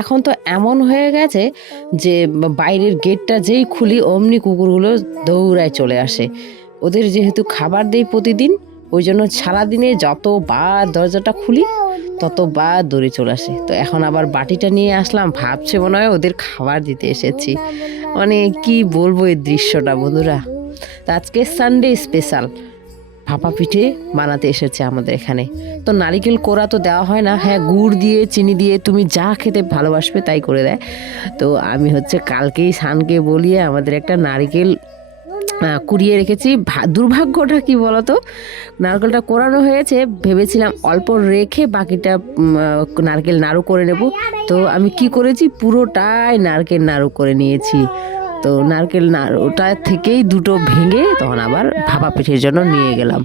এখন তো এমন হয়ে গেছে যে বাইরের গেটটা যেই খুলি, অমনি কুকুরগুলো দৌড়ায় চলে আসে। ওদের যেহেতু খাবার দেই প্রতিদিন, ওই জন্য সারাদিনে যতবার দরজাটা খুলি ততবার দৌড়ে চলে আসে। তো এখন আবার বাটিটা নিয়ে আসলাম, ভাবছে মনে হয় ওদের খাবার দিতে এসেছি। মানে কি বলব এই দৃশ্যটা বন্ধুরা? তো আজকে সানডে স্পেশাল ভাপা পিঠে বানাতে এসেছে আমাদের এখানে। তো নারিকেল কোড়া তো দেওয়া হয় না। হ্যাঁ গুড় দিয়ে, চিনি দিয়ে তুমি যা খেতে ভালোবাসবে তাই করে দেয়। তো আমি হচ্ছে কালকেই সানকে বলিয়ে আমাদের একটা নারিকেল কুড়িয়ে রেখেছি। দুর্ভাগ্যটা কি বলতো? নারকেলটা কোরানো হয়েছে, ভেবেছিলাম অল্প রেখে বাকিটা নারকেল নাড়ু করে নেব। তো আমি কি করেছি? পুরোটাই নারকেল নাড়ু করে নিয়েছি। তো নারকেল নাড়ুটা থেকেই দুটো ভেঙে তখন আবার ভাপা পিঠের জন্য নিয়ে গেলাম।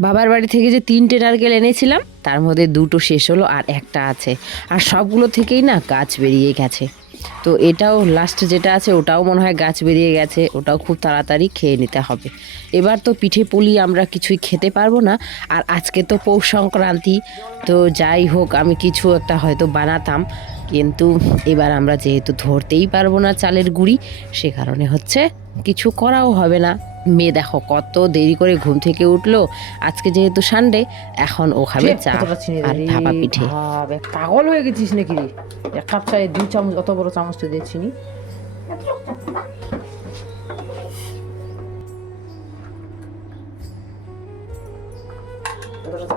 বাবার বাড়ি থেকে যে তিনটে নারকেল এনেছিলাম, তার মধ্যে দুটো শেষ হলো আর একটা আছে। আর সবগুলো থেকেই না গাছ বেরিয়ে গেছে। তো এটাও লাস্ট যেটা আছে, ওটাও মনে হয় গাছ বেরিয়ে গেছে, ওটাও খুব তাড়াতাড়ি খেয়ে নিতে হবে। এবার তো পিঠে পুলি আমরা কিছুই খেতে পারব না। আর আজকে তো পৌষ সংক্রান্তি, তো যাই হোক, আমি কিছু একটা হয়তো বানাতাম। কিন্তু এবার আমরা যেহেতু ধরতেই পারব না চালের গুঁড়ি সে কারণে হচ্ছে কিছু করাও হবে না। মেয়ে দেখো কত দেরি করে ঘুম থেকে উঠল। আজকে যেহেতু সানডে এখন ও খাবে চা আর ভাপা পিঠে। পাগল হয়ে গেছিস নাকি রে? এক কাপ চায়ে দু চামচ অত বড় চামচটা দিয়ে চিনি। এতটা চা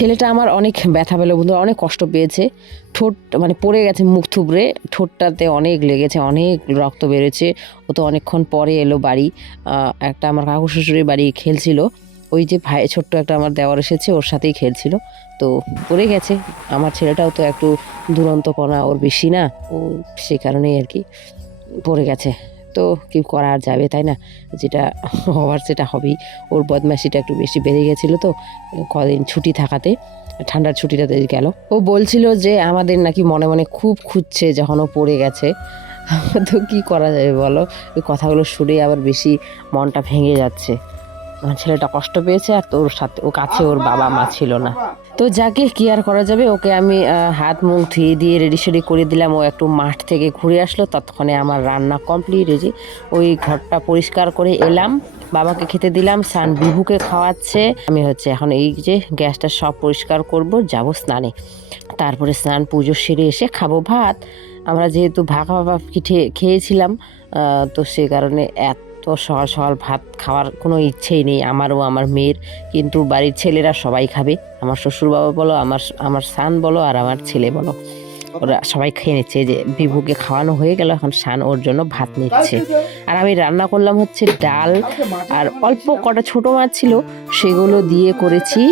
ছেলেটা আমার অনেক ব্যথা পেল বন্ধু অনেক কষ্ট পেয়েছে। ঠোঁট মানে পড়ে গেছে মুখ থুবড়ে, ঠোঁটটাতে অনেক লেগেছে, অনেক রক্ত বেরোচ্ছে। ও তো অনেকক্ষণ পরে এলো বাড়ি একটা আমার কাকু শ্বশুরের বাড়ি খেলছিল। ওই যে ভাই, ছোট্ট একটা আমার দেওয়ার এসেছে, ওর সাথেই খেলছিল। তো পড়ে গেছে। আমার ছেলেটাও তো একটু দুরন্তপনা, ওর বেশি না, ও সেই কারণেই আর কি পড়ে গেছে। তো কি করা যাবে, তাই না? যেটা হওয়ার সেটা হবেই। ওর বদমাশিটা একটু বেশি বেড়ে গেছিল তো, কদিন ছুটি থাকাতে, ঠান্ডার ছুটিটাতে গেল। ও বলছিল যে আমাদের নাকি মনে মনে খুব খুঁজছে যখন ও পড়ে গেছে। তো কি করা যাবে বলো? ওই কথাগুলো শুনে আবার বেশি মনটা ভেঙে যাচ্ছে। আমার ছেলেটা কষ্ট পেয়েছে আর তোর সাথে, ও কাছে ওর বাবা মা ছিল না। তো যাকে কি আর করা যাবে, ওকে আমি হাত, মুখ ধুয়ে দিয়ে রেডি সেডি করে দিলাম। ও একটু মাঠ থেকে ঘুরে আসলো। ততক্ষণে আমার রান্না কমপ্লিট হয়েছে ওই ঘরটা পরিষ্কার করে এলাম। বাবাকে খেতে দিলাম সান বিহুকে খাওয়াচ্ছে। আমি হচ্ছে এখন এই যে গ্যাসটা সব পরিষ্কার করব, যাব স্নানে। তারপরে স্নান পুজো সেরে এসে খাব ভাত। আমরা যেহেতু ভাগা ভাপা পিঠে খেয়েছিলাম তো সে কারণে এত সকাল সকাল ভাত খাওয়ার কোনো ইচ্ছেই নেই আমারও, আমার মেয়ের। কিন্তু বাড়ির ছেলেরা সবাই খাবে। আমার শ্বশুর বাবা বলো, আমার আমার সান বলো আর আমার ছেলে বলো। ওরা সবাই খেয়ে নিচ্ছে। যে বিভুকে খাওয়ানো হয়ে গেল, এখন সান ওর জন্য ভাত নিচ্ছে। আর আমি রান্না করলাম হচ্ছে ডাল আর অল্প কটা ছোট মাছ ছিল, সেগুলো দিয়ে করেছি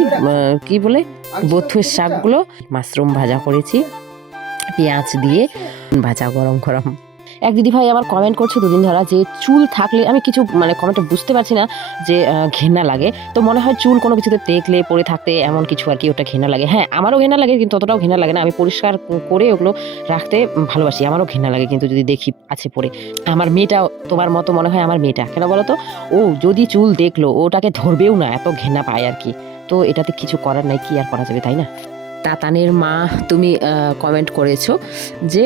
কি বলে বথুর শাকগুলো। মাশরুম ভাজা করেছি, পেঁয়াজ দিয়ে, ভাজা গরম গরম। এক দিদি ভাই আমার কমেন্ট করছে দুদিন ধরা যে চুল থাকলে, আমি কিছু মানে কমেন্টে বুঝতে পারছি না যে ঘেন্না লাগে। তো মনে হয় চুল কোনো কিছুতে দেখলে পড়ে থাকতে এমন কিছু আর কি ওটা ঘেন্না লাগে। হ্যাঁ আমারও ঘেন্না লাগে কিন্তু অতটাও ঘেন্না লাগে না। আমি পরিষ্কার করে ওগুলো রাখতে ভালোবাসি, আমারও ঘেন্না লাগে কিন্তু যদি দেখি আছে পরে আমার মেয়েটা তোমার মতো মনে হয় আমার মেয়েটা। কেন বলো তো? ও যদি চুল দেখল ওটাকে ধরবেও না, এত ঘেন্না পায় আর কি। তো এটাতে কিছু করার নাই, কি আর করা যাবে, তাই না? তাতানের মা, তুমি কমেন্ট করেছ যে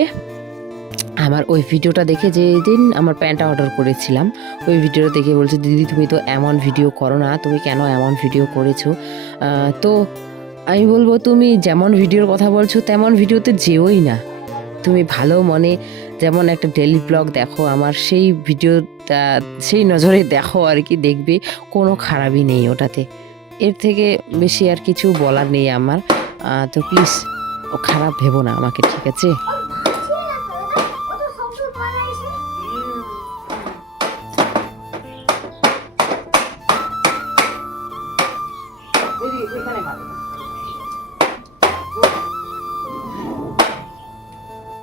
আমার ওই ভিডিওটা দেখে যে দিন আমার প্যান্টটা অর্ডার করেছিলাম, ওই ভিডিওটা দেখে বলছে, দিদি, তুমি তো এমন ভিডিও করো না, তুমি কেন এমন ভিডিও করেছ? তো আমি বলব, তুমি যেমন ভিডিওর কথা বলছো, তেমন ভিডিওতে যেওই না। তুমি ভালো মনে যেমন একটা ডেলি ব্লগ দেখো, আমার সেই ভিডিওটা সেই নজরে দেখো আর কি, দেখবে, কোনো খারাপই নেই ওটাতে। এর থেকে বেশি আর কিছু বলার নেই আমার। তো প্লিজ ও খারাপ ভেবো না আমাকে, ঠিক আছে?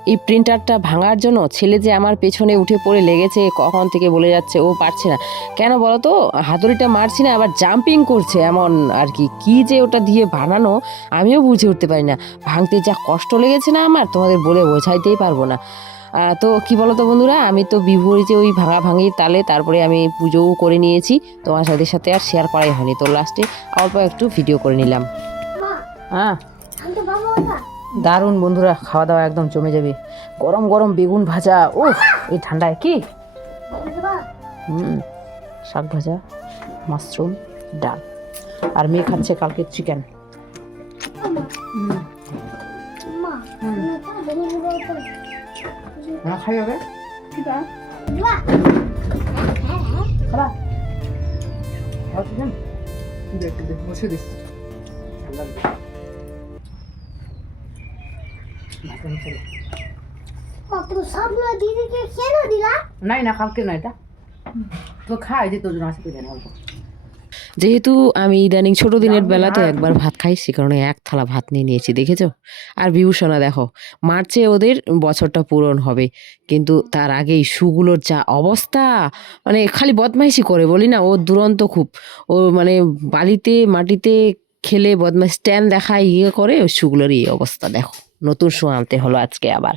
এই প্রিন্টারটা ভাঙার জন্য ছেলে যে আমার পেছনে উঠে পড়ে লেগেছে কখন থেকে বলে যাচ্ছে ও পারছে না। কেন বলো তো? হাতুড়িটা মারছি না আবার জাম্পিং করছে এমন আর কি। কী যে ওটা দিয়ে বানানো আমিও বুঝে উঠতে পারি না। ভাঙতে যা কষ্ট লেগেছে না আমার তোমাদের বলে বোঝাইতেই পারব না। তো কি বলো তো বন্ধুরা আমি তো বিভরিতে ওই ভাঙা ভাঙি তালে তারপরে আমি পুজোও করে নিয়েছি। তোমার সাথে সাথে আর শেয়ার করাই হয়নি। তো লাস্টে অল্প একটু ভিডিও করে নিলাম। হ্যাঁ। দারুণ বন্ধুরা, খাওয়া দাওয়া একদম জমে যাবে। গরম গরম বেগুন ভাজা ও এই ঠান্ডায় কি? শাক ভাজা, মাশরুম, ডাল। আর মেয়ে খাচ্ছে কালকে চিকেন। খাই হবে নাই না কালকে না এটা। তো খাই যে তোর জন্য আসতে জানি অল্প যেহেতু আমি ইদানিং ছোট দিনের বেলা তো একবার ভাত খাই সে কারণে এক থালা ভাত নিয়ে নিয়েছি দেখেছ? আর বিভূষণা দেখো মার্চে ওদের বছরটা পূরণ হবে কিন্তু তার আগেই শুগুলোর যা অবস্থা মানে খালি বদমাইশি করে বলি না ও দুরন্ত খুব। ও মানে বালিতে মাটিতে খেলে বদমাইশ স্ট্যান্ড দেখায় ইয়ে করে ওই শুগুলোর এই অবস্থা দেখো। নতুন শু আনতে হলো আজকে আবার।